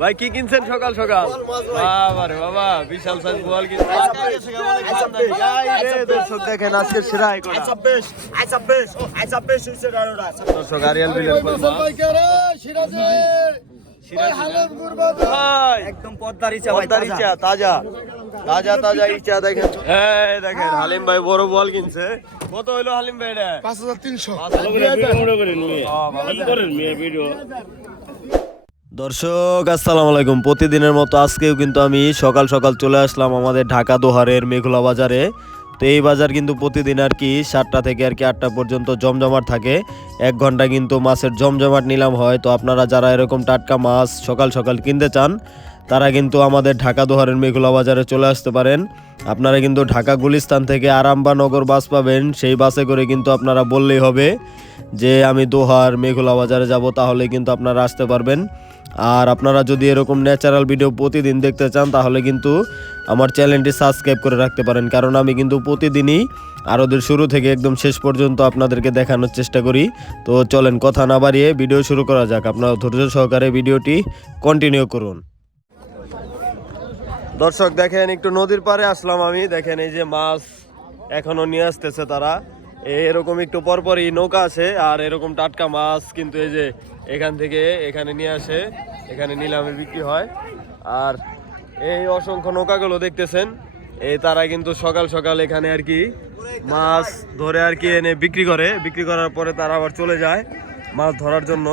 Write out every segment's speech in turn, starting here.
ভাই কি কিনছেন সকাল সকাল বাবা রে বাবা বিশাল সাইজ বল দর্শক দেখেন আজকে সেরা দর্শক আরিয়াল বিলের ভাই একদম পদ্মার ইচ্ছা পদ্মার ইচা তাজা তাজা তাজা ইচা দেখেন এই দেখেন হালিম ভাই বড় বল কিনছে কত হইল হালিম ভাই এটা পাঁচ হাজার তিনশো দর্শক, আসসালামু আলাইকুম। প্রতিদিনের মতো আজকেও কিন্তু আমি সকাল সকাল চলে আসলাম আমাদের ঢাকা দোহারের মেঘলা বাজারে। তো এই বাজার কিন্তু প্রতিদিন আর কি সাতটা থেকে আর কি আটটা পর্যন্ত জমজমাট থাকে। এক ঘণ্টা কিন্তু মাছের জমজমাট নিলাম হয়। তো আপনারা যারা এরকম টাটকা মাছ সকাল সকাল কিনতে চান তারা কিন্তু আমাদের ঢাকা দোহারের মেঘলা বাজারে চলে আসতে পারেন। আপনারা কিন্তু ঢাকা গুলিস্তান থেকে আরামবা নগর বাস পাবেন। সেই বাসে করে কিন্তু আপনারা বললেই হবে যে, আমি দোহার মেঘলা বাজারে যাব, তাহলে কিন্তু আপনারা আসতে পারবেন। আর আপনারা যদি এরকম ন্যাচারাল ভিডিও প্রতিদিন দেখতে চান, তাহলে কিন্তু আমার চ্যানেলটি সাবস্ক্রাইব করে রাখতে পারেন। কারণ আমি কিন্তু প্রতিদিনই আরোদের শুরু থেকে একদম শেষ পর্যন্ত আপনাদেরকে দেখানোর চেষ্টা করি। তো চলেন, কথা না বাড়িয়ে ভিডিও শুরু করা যাক। আপনারা ধৈর্য সহকারে ভিডিওটি কন্টিনিউ করুন। দর্শক, দেখেন একটু নদীর পাড়ে আসলাম আমি। দেখেন এই যে মাছ এখনও নিয়ে আসতেছে তারা। এরকম একটু পরপরই নৌকা আছে, আর এরকম টাটকা মাছ কিন্তু এই যে এখান থেকে এখানে নিয়ে আসে, এখানে নিলামে বিক্রি হয়। আর এই অসংখ্য নৌকাগুলো দেখতেছেন, এই তারা কিন্তু সকাল সকাল এখানে আর কি মাছ ধরে আর কি এনে বিক্রি করে। বিক্রি করার পরে তারা আবার চলে যায় মাছ ধরার জন্য।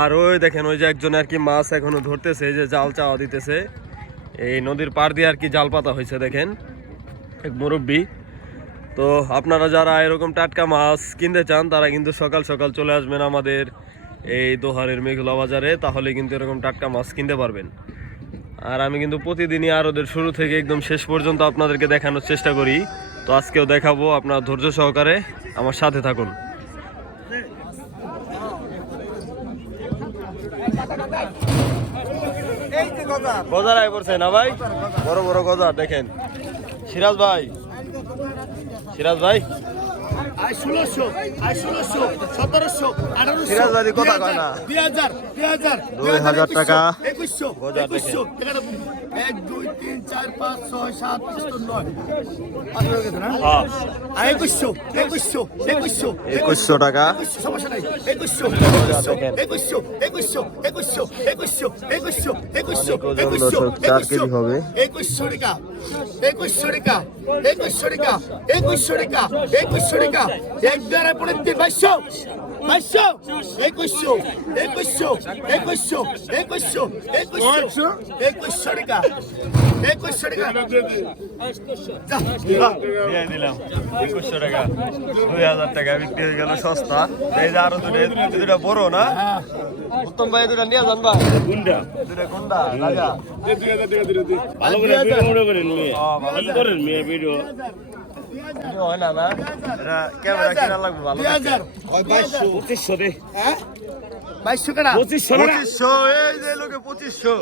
আর ওই দেখেন, ওই যে একজন আর কি মাছ এখনও ধরতেছে যে জাল চাওয়া দিতেছে। এই নদীর পাড় দিয়ে আর কি জাল পাতা হয়েছে, দেখেন। এক মুরব্বী। তো আপনারা যারা এরকম টাটকা মাছ কিনতে চান, তারা কিন্তু সকাল সকাল চলে আসবেন আমাদের এই দোহারের মেঘলা বাজারে, তাহলে কিন্তু এরকম টাটকা মাছ কিনতে পারবেন। আর আমি কিন্তু প্রতিদিনই আর ওদের শুরু থেকে একদম শেষ পর্যন্ত আপনাদেরকে দেখানোর চেষ্টা করি। তো আজকেও দেখাবো, আপনার ধৈর্য সহকারে আমার সাথে থাকুন। গজার আয় পড়ছে না ভাই? বড় বড় গজার দেখেন। সিরাজ ভাই। সিরাজ ভাই। আই ষোলোশো আই ষোলোশো সতেরোশো আঠারোশো সিরাজ ভাই কথা কয় না। দুই হাজার দুই হাজার টাকা। গজার এক দুই তিন চার পাঁচ ছয় সাত নয়। হয়ে একুশ হ্যাঁ একুশশো টাকা চার কেজি হবে। একুশশো টাকা একুশশো টাকা একুশশো টাকা একুশশো টাকা একুশশো টাকা এক দ্বারা পড়ে বাইশশো বাইশশো একুশশো একুশশো একুশশো একুশশো একুশশো একুশশো টাকা একুশশো টাকা। দিয়ে দিলাম একুশশো টাকা দুই হাজার টাকা বিক্রি হয়ে গেল সস্তা এই যে আরও দুটো দুটা বড় না উত্তম ভাই দুটা নিয়ে যান ভাই দুটা কোনটা রাজা ভালো করে ভিডিও মনে করেন মেয়ে ভিডিও হয় না না এটা ক্যামেরা কিনা লাগবে ভালো পঁচিশশো দে। হ্যাঁ? বাইশশো টাকা পঁচিশশো পঁচিশশো এই যে লোকে পঁচিশশো।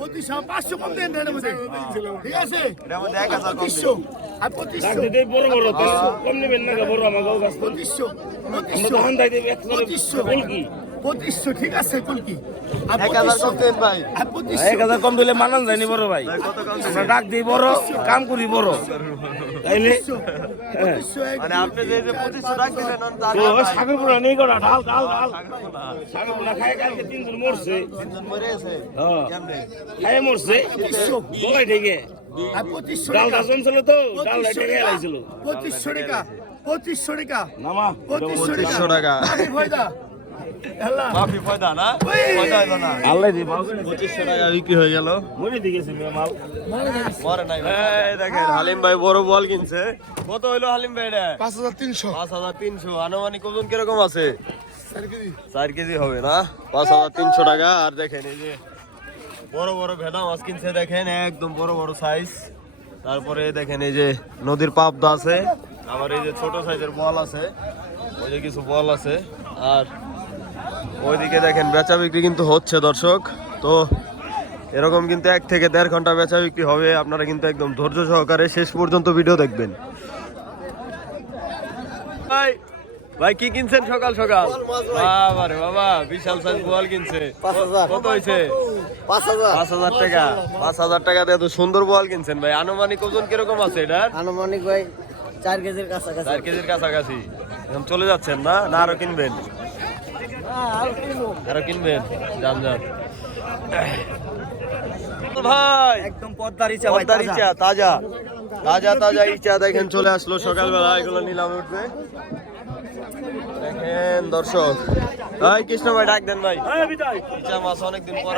পঁচিশশো পাঁচশো কম দেন ঠিক আছে? পঁচিশশো। আর পঁচিশশো। বড় বড় তো কম নেবেন না বড় আমার পঁচিশশো পঁচিশশো। পঁচিশশো। পঁচিশশো ঠিক আছে কুলকি আর এক হাজার কম দিলে মানান যায়নি বড় ভাই। আমরা ডাক দিই বড় কাম করি বড়। তাইলে মানে দুই, আপনি যে যে তিন, চার, পঁচিশশো পাঁচ, টাকা দিলেন তার তো সাগর পোড়া নেই করা ঢাল ঢাল ঢাল। সাগর পোড়া কালকে তিনজন মরছে। মরে গেছে। হ্যাঁ কেমনে খায় মরছে। বলাই ঠেকে। ডালটা জমছিল তো ডালটা ঠেকে টাকা। পঁচিশশো টাকা। পঁচিশশো টাকা। পঁচিশশো টাকা। মাফি পয়দা না? পয়দা হইল না। আল্লাহ দি পঁচিশশো টাকা বিক্রি হয়ে গেল? মরে দিকেছে মাল। মরে নাই এই দেখেন হালিম ভাই বড় বল কিনছে। কত হইল হালিম ভাই এটা? পাঁচ হাজার তিনশো। পাঁচ হাজার তিনশো। আনুমানিক ওজন কীরকম আছে? চার কেজি। হবে না? পাঁচ হাজার তিনশো টাকা। আর দেখেন এই যে বড় বড় ভেদা মাছ কিনছে দেখেন একদম বড় বড় সাইজ তারপরে দেখেন এই যে নদীর পাবদা আছে। আবার এই যে ছোট সাইজের বল আছে। ওই যে কিছু বল আছে। আর ওইদিকে দেখেন বেচা বিক্রি কিন্তু হচ্ছে দর্শক। তো এরকম কিন্তু এক থেকে দেড় ঘণ্টা বেচা বিক্রি হবে। আপনারা কিন্তু একদম ধৈর্য সহকারে শেষ পর্যন্ত ভিডিও দেখবেন। ভাই ভাই কি কিনছেন সকাল সকাল? বাবা রে বাবা বিশাল সাইজ বল কিনছে। কত হয়েছে? পাঁচ হাজার। টাকা। পাঁচ হাজার টাকা দিয়ে এত সুন্দর বল কিনছেন ভাই। আনুমানিক ওজন কীরকম আছে এটার? আনুমানিক ভাই চার কেজির কাছাকাছি। চার কেজির কাছাকাছি। এখন চলে যাচ্ছেন না? না আরও কিনবেন? আরও কিনবেন যান যান। ভাই একদম পদ্মার ইচ্ছা পদ্মার ইচা তাজা। তাজা তাজা ইচা দেখেন চলে আসলো সকালবেলা এগুলো নিলামে উঠবে। দেখেন দর্শক। ভাই কৃষ্ণ ভাই ডাক দেন ভাই। হ্যাঁ ইচা মাছ অনেকদিন পর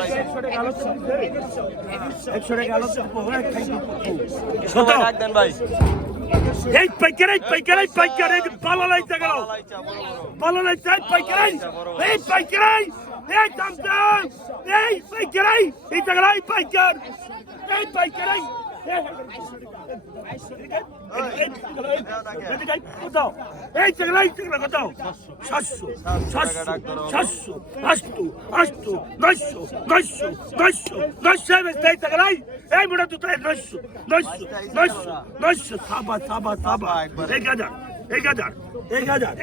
কৃষ্ণ ভাই ডাক দেন ভাই। এই পাইকার এই পাইকার এই পাইকার, এই ভালো লাগছে গেল ভালো লাগছে, এই পাইকার এই পাইকার, এই দাম দাম, এই পাইকার, এই টাকা এই পাইকার এই পাইকার। সাতশো সাতশো আটশো আটশো নয়শো নয়শো নয়শো নয়শো টাকা এই মোটা দুটো নয়শো নয়শো নয়শো নয়শো সাবা সাবা সাবা এক হাজার এক হাজার এক হাজার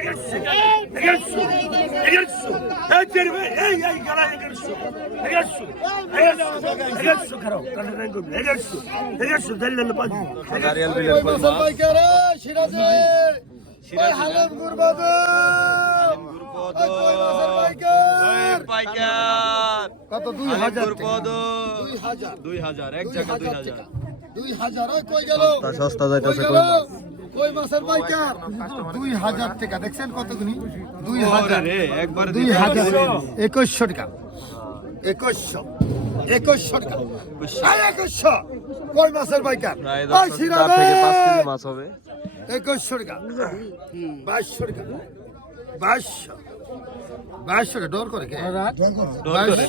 পাইকার। পাইকার। কত দুই হাজার দুই হাজার। দুই হাজার এক জায়গা দুই হাজার। দুই হাজার কই গেল? সস্তা যাইতেছে মাছ। মাছের পাইকার? দুই হাজার টাকা দেখছেন কতগুনি? দুই হাজার রে একবার দুই হাজার একুশশো টাকা। একুশশো। একুশশো টাকা। একুশশো। কই মাছের পাইকার? ওই মাছ হবে। একুশশো টাকা। বাইশশো টাকা। বাইশশো। বাইশশো টাকা। ডর করে কে? ডর করে।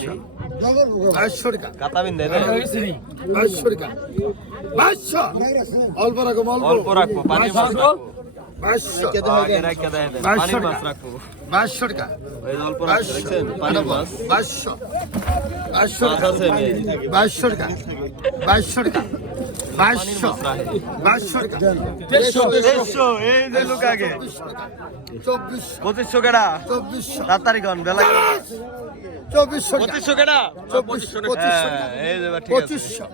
টাকা অল্প অল্প। রাখব বাইশশো। বাইশশো বাইশশো বাইশশো তেইশশো এই যে লোক আগে। চব্বিশশো পঁচিশশো কেডা? তাড়াতাড়ি কন বেলা চব্বিশশো পঁচিশশো পঁচিশশো হ্যাঁ, এবার ঠিক আছে। পঁচিশশো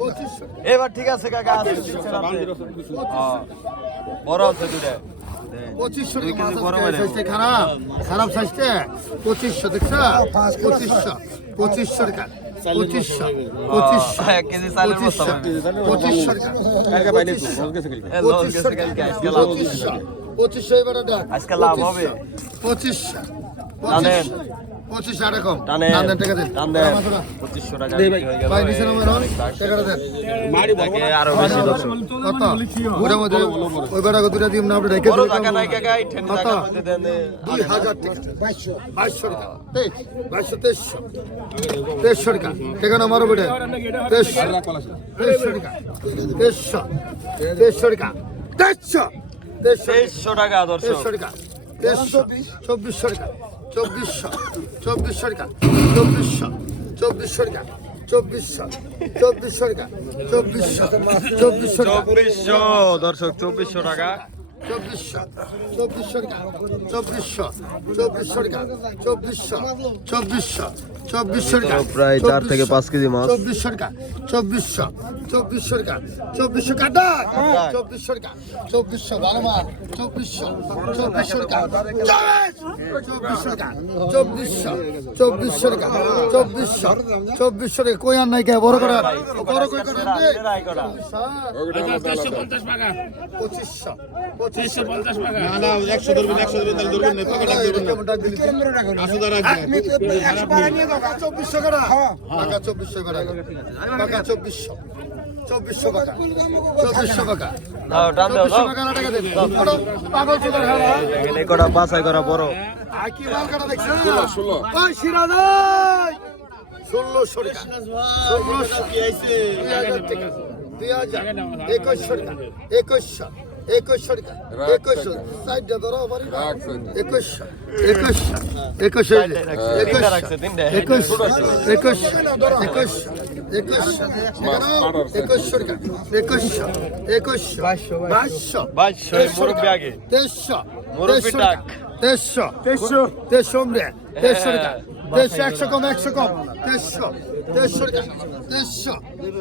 পঁচিশশো এবার ঠিক আছে কাকা হ্যাঁ, বড় আছে দুটা। পঁচিশশো মানে। খারাপ? খারাপ সাইজটা পঁচিশশো দেখছ? পঁচিশশো পঁচিশশো টাকা পঁচিশশো পঁচিশশো পঁচিশশো পঁচিশশো টাকা হবে। পঁচিশশো পঁচিশশো এবারে দেখ। আজকে লাভ হবে। পঁচিশশো টানেন। পঁচিশশো এরকম টানেন টান। দেন টাকা দেন। টান দেন। পঁচিশশো টাকা ভাই। নিচে নামে রন টাকাটা দেন। এটাকে আরও বেশি দর্শক। কত? ওটার মধ্যে ওই বেটা দুটা দিম না আপনি রেখে দিন। টাকা নাই কাকা কত? দেন টাকা। টাকা। টাকা। টাকা না মারো বেটে। টাকা। টাকা। টাকা। দর্শক। টাকা। টাকা। চব্বিশশো চব্বিশশো টাকা চব্বিশশো চব্বিশশো টাকা চব্বিশশো চব্বিশশো টাকা চব্বিশশো চব্বিশশো টাকা চব্বিশশো, দর্শক, চব্বিশশো টাকা। চব্বিশশো চব্বিশশো টাকা চব্বিশশো চব্বিশশো টাকা চব্বিশশো চব্বিশশো চব্বিশশো টাকা প্রায় চার থেকে পাঁচ কেজি মাছ। চব্বিশশো টাকা চব্বিশশো চব্বিশশো টাকা চব্বিশশো কাটা চব্বিশশো টাকা চব্বিশশো বারো মাস চব্বিশশো চব্বিশশো টাকা চব্বিশশো টাকা চব্বিশশো চব্বিশশো টাকা চব্বিশশো চব্বিশশো টাকা কই আর নাই কে বড় করার বড় কই করার পঁচিশশো পঞ্চাশ টাকা। একশো ধরবেন একশো ধরবেন তাহলে ধরবেন না পাকা ডাক দেবেন না। আসো দ্বারা টাকা। চব্বিশশো টাকা। টাকা চব্বিশশো টাকা টাকা চব্বিশশো চব্বিশশো চব্বিশশো কটা বাছাই করা বড়। ওই! ষোলোশো টাকা। ষোলোশো। দুই হাজার টাকা। দুই হাজার। একুশশো টাকা। একুশশো। একুশশো টাকা একুশশো সাইডটা ধরো পারি একুশশো একুশশো একুশশো একুশশো একুশশো একুশশো তেইশশো তেইশশো। তেইশশো একশো কম একশো কম। তেইশশো। দেড়শো টাকা দেড়শো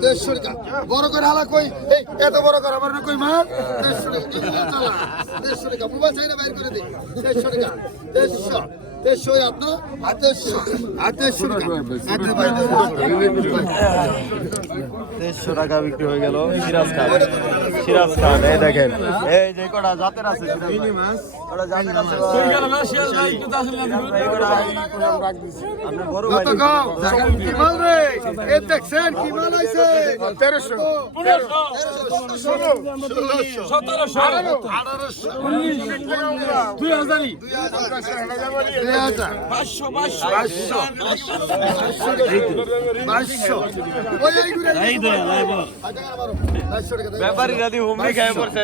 দেড়শো টাকা। বড় করে হালা কই? এই এত বড় করে আমার না কই মা? দেড়শো টাকা কি বল চালা? দেড়শো টাকা মোবাইল চাই না বাইর করে দিই দেড়শো টাকা দেড়শো দেড়শো আপনার আর দেড়শো আর দেড়শো টাকা। দেড়শো দেড়শো টাকা বিক্রি হয়ে গেল সিরাজ খান। সিরাজ খান এই দেখেন। এই যে কটা জাতের আছে। কটা জাতের এ দেখছেন কি মাল পড়ছে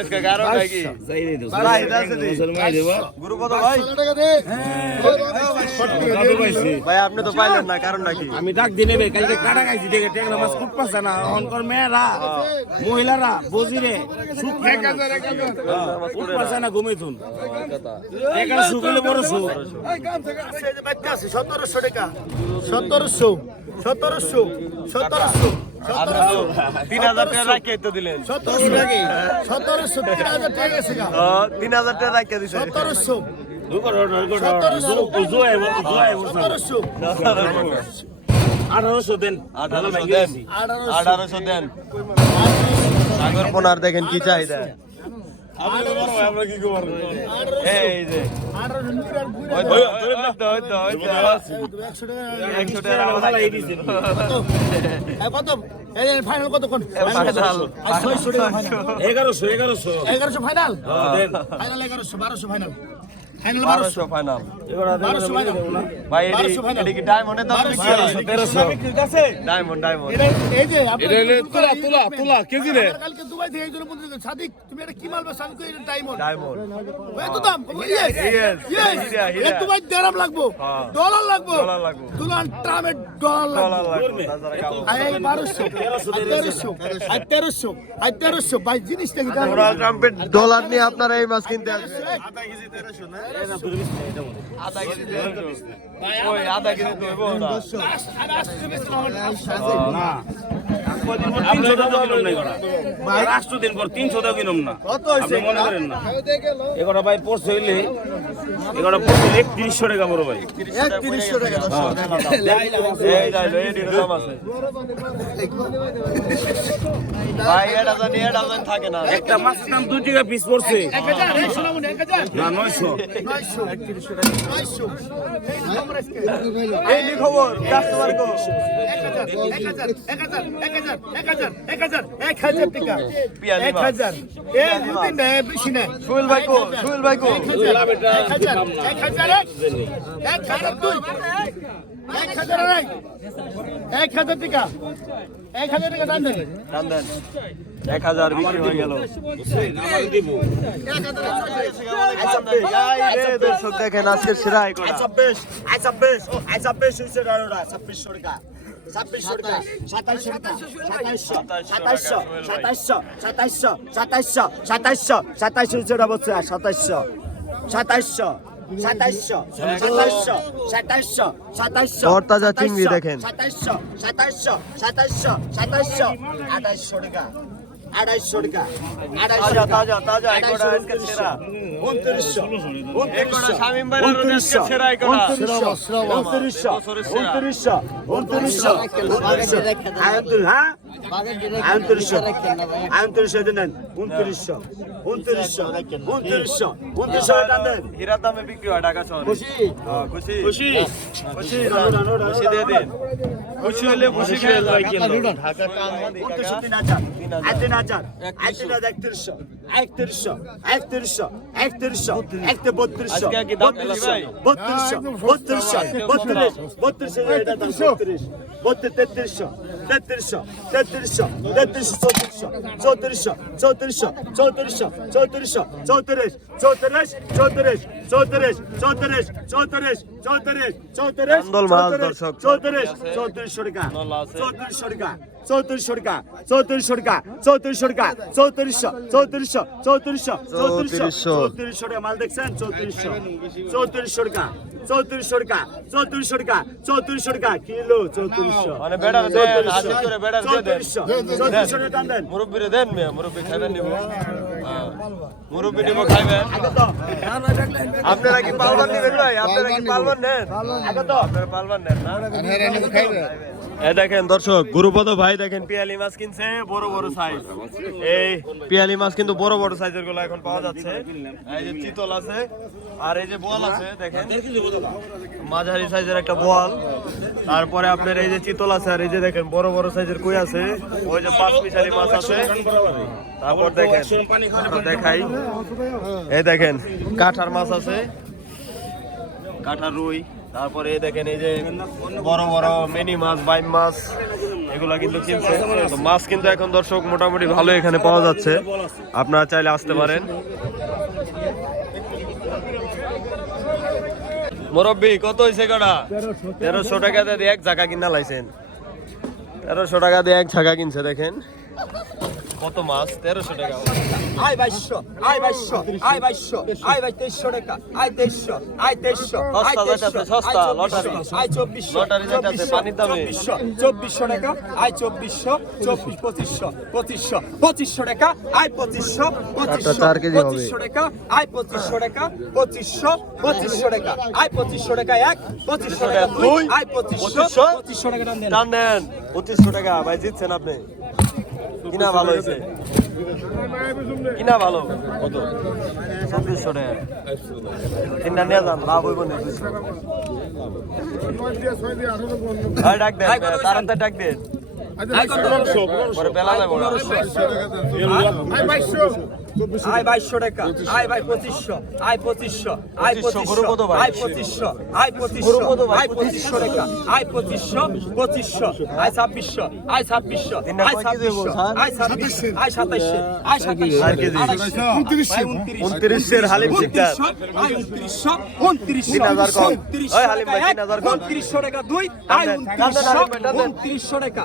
ভাই আপনি তো পাইলেন না কারণ নাকি আমি ডাক দিনে কালকে কাটা খাইছি দেখে টেকরা মাছ খুব পাচ্ছে না। অনকর মেয়েরা মহিলারা বজিরে সুখ। খুব পাচ্ছে না ঘুমে তুন টেকা সুখ হলে বড় সুখ। সতেরোশো টাকা সতেরোশো সতেরোশো সতেরোশো তিন হাজার টাকা রাখিয়ে তো দিলেন। সতেরোশো তিন হাজার টাকা তিন হাজার টাকা রাখিয়ে দিছে। সতেরোশো। সতেরোশো। সতেরোশো। আঠারোশো দেন। আঠারোশো দেন। আঠারোশো। দেন। দেখেন কি চাহিদা। এগারোশো। এগারোশো এগারোশো। ফাইনাল ফাইনাল এগারোশো বারোশো ফাইনাল ফাইনাল বারোশো ফাইনাল বারোশো ফাইনাল ভাই এটি কি ডায়মন্ডের দাম বিক্রি তেরোশো ডায়মন্ড ডায়মন্ড এটা এই যে আপনি তুলা তুলা তুলা কেজি রে কালকে দুবাই থেকে একজন বলতে সাদিক তুমি এটা কি মাল বেচা আমি কই? এটা ডায়মন্ড ডায়মন্ড এত দাম? ইয়েস Yes, ইয়েস হীরা, হীরা। এত ভাই দেড়াম লাগবো। ডলার লাগবো। ডলার লাগবো। ডলার নিয়ে আপনারা এই মাছ কিনতে আসবেন আধা কেজি আধা কেজি রাষ্ট্র দিন পর তিনশো টাকা না। আপনি মনে করেন না। এগারো ভাই পড়ছে হইলে এগারো টাকা বড় ভাই। টাকা হ্যাঁ। একটা মাছের দাম পিস পড়ছে। খবর কাস্টমার এক হাজার এক হাজার এক হাজার এক হাজার এক হাজার টাকা। এক হাজার। এ দুদিন না বেশি না সুহেল ভাই কো? সুহেল ভাই কো? এক হাজার এক হাজার এক হাজার এক হাজার দুই। এক হাজার এক এক হাজার টাকা। এক হাজার টাকা দাম দেন। দাম দেন। এক হাজার বিক্রি হয়ে গেল। দিব এই রে, দর্শক দেখেন আজকের সেরা আইকোনা ছাব্বিশ ছাব্বিশ আই ছাব্বিশ হয়েছে ছাব্বিশশো টাকা। ছাব্বিশশো টাকা সাতাইশশো সাতাইশশো সাতাইশশো সাতাইশশো সাতাইশশো সাতাইশশো সাতাইশশো সাতাইশশো ওটা বলছে সাতাইশশো সাতাইশশো সাতাইশশো সাতাইশশো সাতাইশশো সাতাইশশো তরতাজা চিংড়ি দেখেন। সাতাইশশো সাতাইশশো সাতাইশশো সাতাইশশো আঠাইশশো টাকা আড়াইশো টাকা। আড়াইশো টাকা। উনত্রিশশো। উনত্রিশশো। উনত্রিশশো। উনত্রিশশো। উনত্রিশশো। দেন উনত্রিশশো। উনত্রিশশো। উনত্রিশশো। উনত্রিশশো টাকা দেন। হীরার দামে বিক্রি হয় ঢাকা শহরে। খুশি? খুশি। খুশি? খুশি। খুশি দিয়ে দিন। খুশি হলে খুশি খেয়ে যান। উনত্রিশশো তিন হাজার। তিন হাজার। আয় তিন হাজার। একত্রিশশো। একত্রিশশো। একত্রিশশো। একত্রিশশো। একতে বত্রিশশো। বত্রিশশো। বত্রিশশো। বত্রিশ। বত্রিশ বত্রিশ। বত্রিশ তেত্রিশশো তেত্রিশশো। তেত্রিশশো। তেত্রিশশো চৌত্রিশশো চৌত্রিশশো চৌত্রিশশো চৌত্রিশশো চৌত্রিশ চৌত্রিশ চৌত্রিশ চৌত্রিশ চৌত্রিশ চৌত্রিশ চৌত্রিশ চৌত্রিশ দর্শক। চৌত্রিশ চৌত্রিশশো টাকা। চৌত্রিশশো টাকা চৌত্রিশশো টাকা চৌত্রিশশো টাকা চৌত্রিশশো টাকা চৌত্রিশশো চৌত্রিশশো চৌত্রিশশো চৌত্রিশশো। চৌত্রিশশো টাকা মাল দেখছেন চৌত্রিশশো চৌত্রিশশো টাকা চৌত্রিশশো টাকা চৌত্রিশশো টাকা চৌত্রিশশো টাকা কিলো চৌত্রিশশো মানে চৌত্রিশশো চৌত্রিশশো টাকা দেন মুরব্বিরে দেন মেয়ে মুরব্বি খাইবেন নিব হ্যাঁ। খাইবেন আপনারা কি পালবান নিবেন ভাই আপনারা কি পালবান নেন আপনারা পালবান নেন না এ দেখেন দর্শক, গুরুপদ ভাই দেখেন, পিয়ালি মাছ কিনছে, বড় বড় সাইজ এই পিয়ালি মাছ কিন্তু বড় বড় সাইজেরগুলো এখন পাওয়া যাচ্ছে। এই যে চিতল আছে, আর এই যে বোয়াল আছে, দেখেন। মাঝারি সাইজের একটা বোয়াল। তারপরে আপনার এই যে চিতল আছে, আর এই যে দেখেন, বড় বড় সাইজের কই আছে, ওই যে পাঁচ মিশালি মাছ আছে। তারপর দেখেন দেখাই। এই দেখেন, কাঠার মাছ আছে, কাঠার রুই। তারপরে দেখেন এই যে বড় বড় মিনি মাছ, বাইম মাছ, এগুলা কিন্তু কিনছে। মাছ কিন্তু এখন দর্শক মোটামুটি ভালো এখানে পাওয়া যাচ্ছে। আপনারা চাইলে আসতে পারেন। মুরব্বি, কত হয়েছে কটা? তেরোশো টাকা দিয়ে এক জায়গা কিনা লাইছেন। তেরোশো টাকা দিয়ে এক জায়গা কিনছে, দেখেন। কত মাছ তেরোশো টাকা আয় বাইশশো আয় বাইশশো আয় বাইশশো আয় বাই তেইশশো টাকা আয় তেইশশো আয় তেইশশো আয় সস্তা তেইশশো সস্তা, আয় লটারি। চব্বিশশো, আয় চব্বিশশো চব্বিশশো, পানির দামে। চব্বিশশো চব্বিশশো টাকা আয় চব্বিশশো চব্বিশ পঁচিশশো পঁচিশশো পঁচিশশো টাকা আয় পঁচিশশো পঁচিশশো পঁচিশশো টাকা আয় পঁচিশশো টাকা পঁচিশশো পঁচিশশো টাকা আয় পঁচিশশো টাকা এক পঁচিশশো টাকা দুই আয় পঁচিশশো পঁচিশশো? টাকা টান দেন পঁচিশশো টাকা ভাই জিতছেন আপনি কিনা ভালো হয়েছে? কিনা ভালো? কত? চব্বিশশো টাকা। তিনটা নিয়ে যান লাভ হইব না ডাক দেন তাড়াতাড়ি ডাক দেন। পরে বেলা যাব। আয় বাইশশো টাকা। আয় ভাই পঁচিশশো। আয় পঁচিশশো। আয় পঁচিশশো? আয় পঁচিশশো। আয় পঁচিশশো? আয় পঁচিশশো টাকা। আয় পঁচিশশো। পঁচিশশো। আয় ছাব্বিশশো। আয় ছাব্বিশশো। আয় ছাব্বিশশো। আয় ছাব্বিশশো আয় সাতাইশে আয় সাতাইশে চার কেজি। উনত্রিশের হালিম শিকদার আয় উনত্রিশশো। উনত্রিশশো। তিন হাজার কম। উনত্রিশশো ওই হালিম ভাই, টাকা তিন হাজার কম। উনত্রিশশো টাকা দুই আয় উনত্রিশশো। উনত্রিশশো টাকা।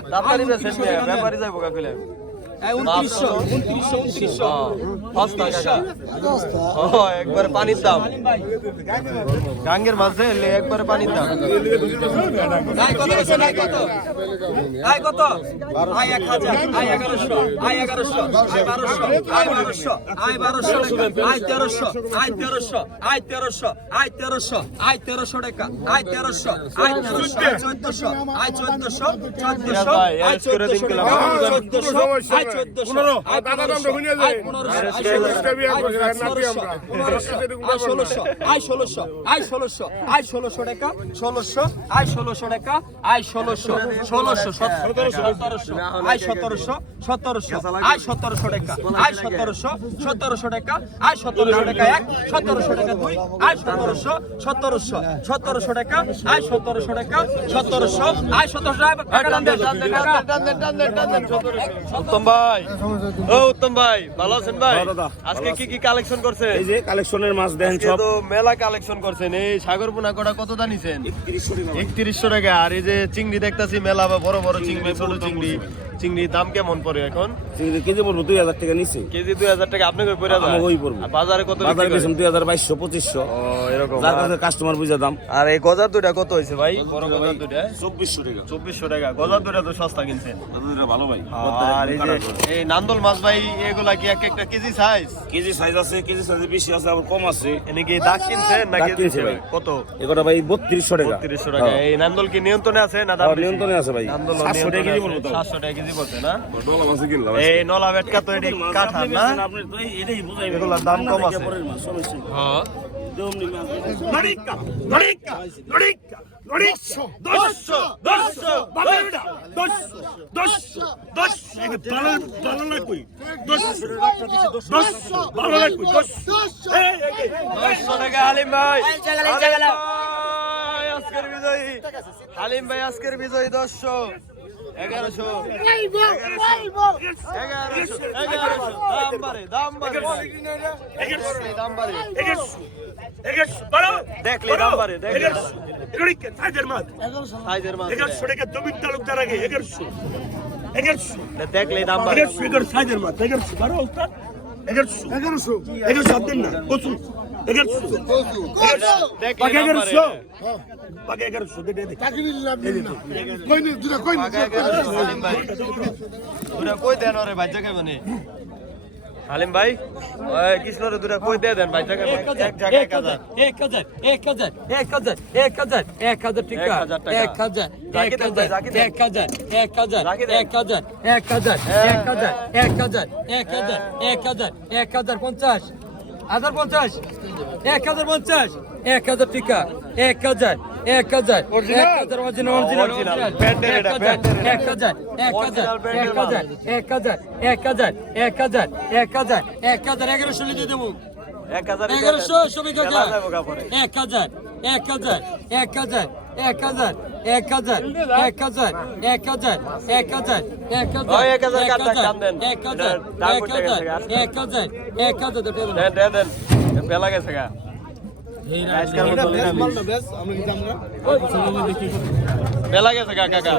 ব্যাপারই যাইবো কাকুলে। একবারে পানির দাম। গাঙ্গের মাঝে এলে একবারে পানির দাম। কত আয় এক হাজার। আয় এগারোশো। আয় এগারোশো। আয় বারোশো। আয় বারোশো। আয় বারোশো আয় তেরোশো। আয় তেরোশো। আয় তেরোশো। আয় তেরোশো। আয় তেরোশো টাকা। আয় তেরোশো। আয় তেরোশো। আয় চোদ্দশো। আয় চোদ্দশো। চোদ্দশো। আয় চোদ্দশো চোদ্দশো আয় চোদ্দশো। আয় ষোলোশো টাকা ষোলোশো আয় ষোলোশো টাকা আয় ষোলোশো ষোলোশো সতেরোশো আয় সতেরোশো সতেরোশো আয় সতেরোশো টাকা আয় সতেরোশো সতেরোশো টাকা আয় সতেরোশো টাকা এক সতেরোশো টাকা দুই আয় সতেরোশো সতেরোশো সতেরোশো টাকা আয় সতেরোশো টাকা সতেরোশো আয় সতেরোশো টাকা টাকা। ভাই ও উত্তম ভাই ভালো আছেন ভাই? আজকে কি কি কালেকশন করছেন? এই যে কালেকশনের মাছ দেন সব। তো মেলা কালেকশন করছেন। এই সাগর পোনা কটা কত দানিছেন একত্রিশশো টাকা। আর এই যে চিংড়ি দেখতাছি মেলা বা বড় বড় চিংড়ি ছোট চিংড়ি। চিংড়ির দাম কেমন পড়ে এখন? চিংড়ি কেজি পড়ব দুই হাজার টাকা নিচ্ছে কেজি দুই হাজার টাকা পড়ে আমাকে ওই পড়ব। বাজারে কত বাজারে করেন? দুই হাজার বাইশশো পঁচিশশো। এরকম যার কাছে কাস্টমার বুঝে দাম। আর এই গজার দুটা কত হয়েছে ভাই? বড় গজার দুটা চব্বিশশো টাকা। চব্বিশশো টাকা। গজার দুটা তো সস্তা কিনছেন? ভালো ভাই। আর এই যে এই নান্দল মাছ ভাই এগুলা কি এক একটা কেজি সাইজ কেজি সাইজ আছে কেজি সাইজ বেশি আছে আবার কম আছে। এনে কি দাগ কিনছেন না কিনছি ভাই। কত? এগুলো ভাই বত্রিশশো টাকা। বত্রিশশো টাকা। এই নান্দল কি নিয়ন্ত্রণে আছে না দাম হ্যাঁ, নিয়ন্ত্রণে আছে ভাই। নান্দল 700 টাকা কেজি তো। সাতশো টাকা কেজি পড়ছে না? ডলা মাছ কিনলাম এই নলা বেটকা তো এটি কাঠার না? আপনি তো এটাই বুঝাই এগুলোর দাম কম আছে। হ্যাঁ। হালিম ভাই? আজকের বিজয়ী। হালিম এগারোশো। এগারোশো এগারোশো। দাম বাড়ে দাম বাড়ে। দাম বাড়ে। দেখলে দাম বাড়ে দেখলে দেখলে দাম বাড়ে। এগারোশো এগারোশো এগারোশো এগারোশো। না। পাকে করছ পাকে করছ দে দে চাকরি নিলাম না কই নি দুটা কই নি সালিম ভাই দুটা কই দেন রে ভাই জায়গা মানে হালিম ভাই কৃষ্ণ রে দুটা কই দে দেন ভাই জায়গা এক জায়গা 1000 1000 1000 1000 1000 1000 টাকা 1000 1000 1000 1000 1000 1000 1000 1000 হাজার পঞ্চাশ এক হাজার পঞ্চাশ এক হাজার টাকা এক হাজার এক হাজার এক হাজার অরিজিনাল অরিজিনাল এক হাজার। এক হাজার এক হাজার এক হাজার এক হাজার এক হাজার এক হাজার এক হাজার এগারোশো দিয়ে দেবো এক হাজার এগারোশো কাপড়ে। এক হাজার এক হাজার এক হাজার এক হাজার এক হাজার এক হাজার এক হাজার এক হাজার এক হাজার এক হাজার এক হাজার। এক হাজার এক হাজার। এক হাজার এক হাজার বেলা গেছে গা বেলা গেছে গা কাকা